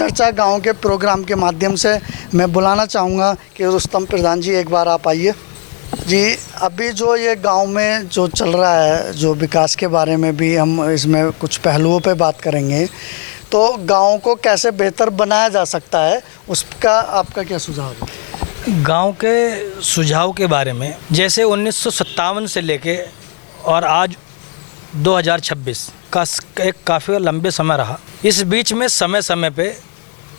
चर्चा गांव के प्रोग्राम के माध्यम से मैं बुलाना चाहूँगा कि रुस्तम प्रधान जी, एक बार आप आइए जी। अभी जो ये गांव में जो चल रहा है, जो विकास के बारे में भी हम इसमें कुछ पहलुओं पे बात करेंगे, तो गांव को कैसे बेहतर बनाया जा सकता है, उसका आपका क्या सुझाव है? गांव के सुझाव के बारे में, जैसे 1957 से लेके और आज 2026 का एक काफ़ी लंबे समय रहा। इस बीच में समय समय पे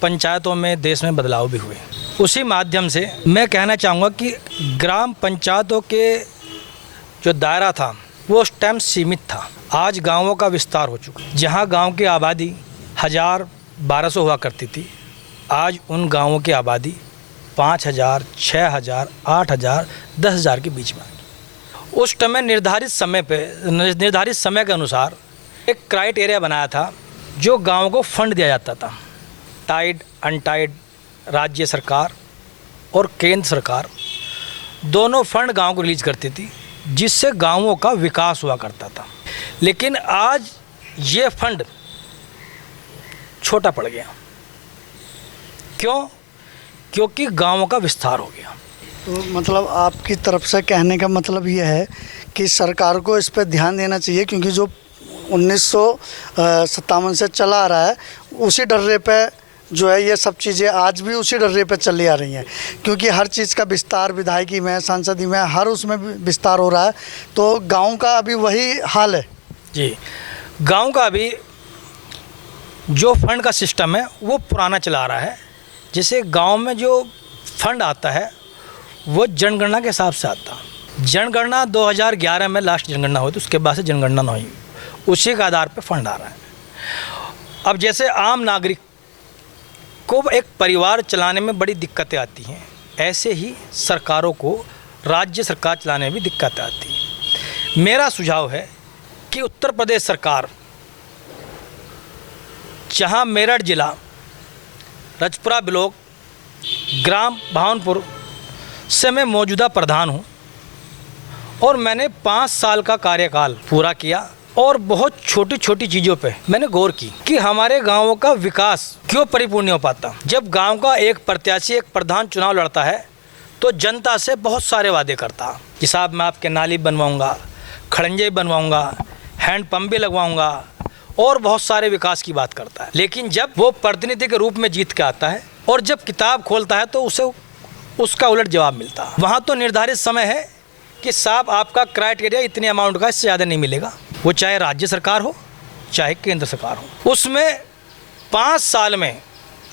पंचायतों में, देश में बदलाव भी हुए। उसी माध्यम से मैं कहना चाहूँगा कि ग्राम पंचायतों के जो दायरा था वो उस टाइम सीमित था। आज गांवों का विस्तार हो चुका। जहां गांव की आबादी 1000-1200 हुआ करती थी, आज उन गांवों की आबादी 5000, 6000, 8000, 10,000 के बीच में। उस समय निर्धारित समय के अनुसार एक क्राइटेरिया बनाया था जो गांव को फंड दिया जाता था। टाइड अनटाइड राज्य सरकार और केंद्र सरकार दोनों फंड गांव को रिलीज करती थी, जिससे गांवों का विकास हुआ करता था। लेकिन आज ये फंड छोटा पड़ गया। क्यों? क्योंकि गांवों का विस्तार हो गया। तो मतलब आपकी तरफ से कहने का मतलब ये है कि सरकार को इस पर ध्यान देना चाहिए, क्योंकि जो 1957 से चला आ रहा है उसी डर्रे पे जो है ये सब चीज़ें आज भी उसी डर्रे पे चली आ रही हैं, क्योंकि हर चीज़ का विस्तार विधायकी में, सांसदी में, हर उसमें विस्तार हो रहा है। तो गांव का अभी वही हाल है जी। गांव का अभी जो फंड का सिस्टम है वो पुराना चला आ रहा है। जैसे गांव में जो फंड आता है वो जनगणना के हिसाब से आता। जनगणना 2011 में लास्ट जनगणना हुई, तो उसके बाद से जनगणना नहीं हुई, उसी के आधार पर फंड आ रहा है। अब जैसे आम नागरिक को एक परिवार चलाने में बड़ी दिक्कतें आती हैं, ऐसे ही सरकारों को राज्य सरकार चलाने में भी दिक्कतें आती हैं। मेरा सुझाव है कि उत्तर प्रदेश सरकार, जहां मेरठ जिला रजपुरा ब्लॉक ग्राम भावनपुर से मैं मौजूदा प्रधान हूं और मैंने 5 साल का कार्यकाल पूरा किया और बहुत छोटी छोटी चीज़ों पे मैंने गौर की कि हमारे गांवों का विकास क्यों परिपूर्ण नहीं हो पाता। जब गांव का एक प्रत्याशी, एक प्रधान चुनाव लड़ता है तो जनता से बहुत सारे वादे करता है कि साहब मैं आपके नाली बनवाऊंगा, खड़ंजे बनवाऊंगा, हैंडपम्प भी लगवाऊंगा और बहुत सारे विकास की बात करता है। लेकिन जब वो प्रतिनिधि के रूप में जीत के आता है और जब किताब खोलता है तो उसे उसका उलट जवाब मिलता है। वहाँ तो निर्धारित समय है कि साहब आपका क्राइटेरिया इतने अमाउंट का, इससे ज़्यादा नहीं मिलेगा, वो चाहे राज्य सरकार हो चाहे केंद्र सरकार हो। उसमें 5 साल में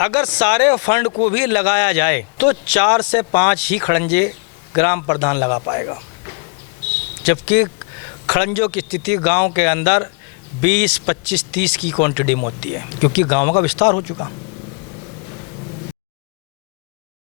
अगर सारे फंड को भी लगाया जाए तो 4 से 5 ही खड़ंजे ग्राम प्रधान लगा पाएगा, जबकि खड़ंजों की स्थिति गांव के अंदर 20, 25, 30 की क्वांटिटी में होती है, क्योंकि गाँवों का विस्तार हो चुका।